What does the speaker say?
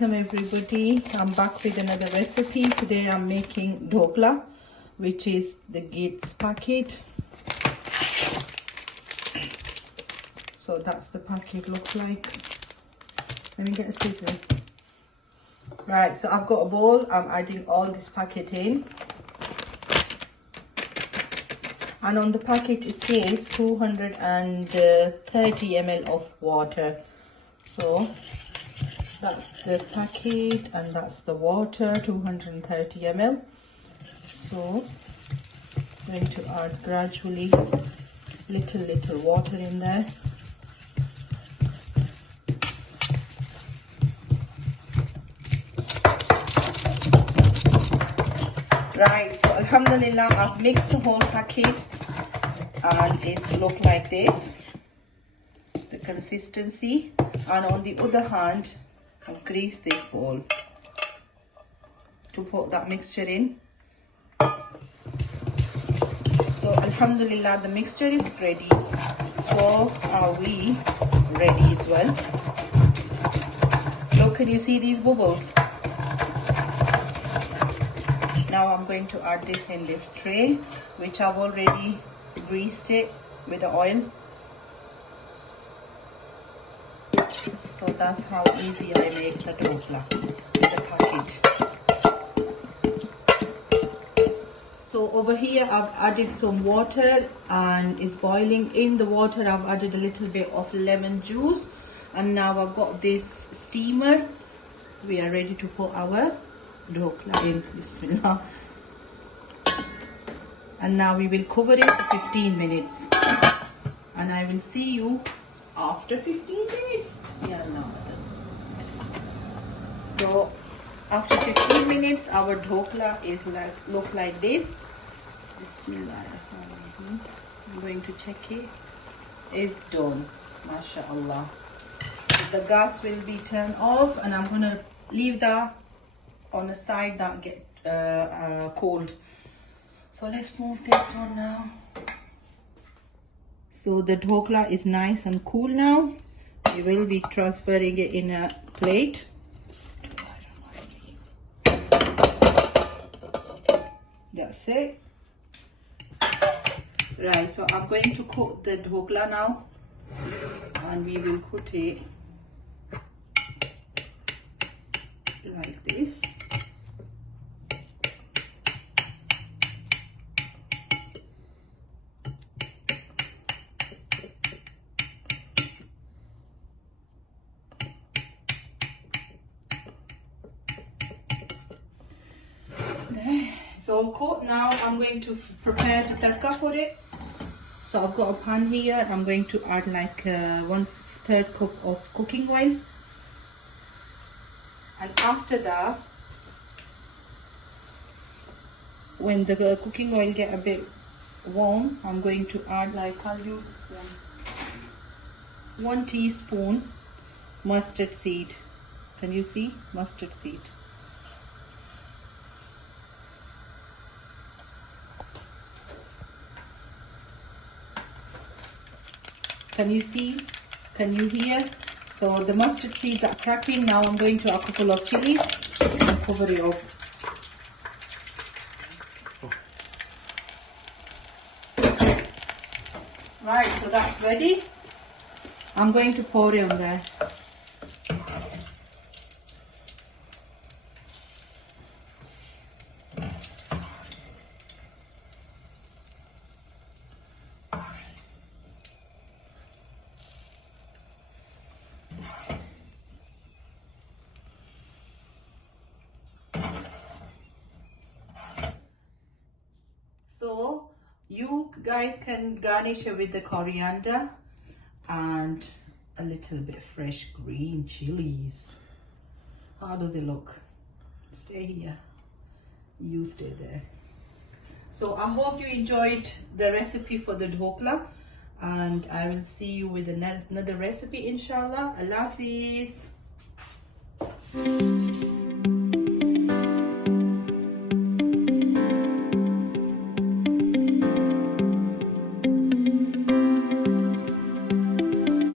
welcome everybody. I'm back with another recipe. Today I'm making dhokla, which is the Gates packet. So that's the packet looks like. Let me get a scissors. Right, so I've got a bowl. I'm adding all this packet in. And on the packet it says 230 ml of water. So that's the packet and that's the water, 230 ml. So I'm going to add gradually little water in there. Right, so alhamdulillah, I've mixed the whole packet and it's look like this, the consistency. And on the other hand, I've greased this bowl to put that mixture in. So alhamdulillah, the mixture is ready. So are we ready as well. Look, can you see these bubbles? Now I'm going to add this in this tray, which I've already greased it with the oil. So that's how easy I make the dhokla, the packet. So over here I've added some water and it's boiling. In the water I've added a little bit of lemon juice, and now I've got this steamer. We are ready to put our dhokla in. Bismillah. And now we will cover it for 15 minutes, and I will see you after 15 minutes. Yeah, no. So after 15 minutes our dhokla is look like this. Bismillah. I'm going to check it. It's done. MashaAllah. So the gas will be turned off, and I'm going to leave that on the side that get cold. So let's move this one now. So the dhokla is nice and cool now. We will be transferring it in a plate. That's it. Right, so I'm going to cook the dhokla now, and we will cut it like this. So cooked. Now I'm going to prepare the tadka for it. So I've got a pan here. I'm going to add like 1/3 cup of cooking oil, and after that, when the cooking oil get a bit warm, I'm going to add like, I'll use 1 teaspoon mustard seed. Can you see mustard seed? Can you see? Can you hear? So the mustard seeds are cracking. Now I'm going to add a couple of chilies and cover it up. Right, so that's ready. I'm going to pour it on there. So you guys can garnish it with the coriander and a little bit fresh green chilies. How does it look? Stay here. You stay there. So I hope you enjoyed the recipe for the dhokla, and I will see you with another recipe inshallah. Allah Hafiz.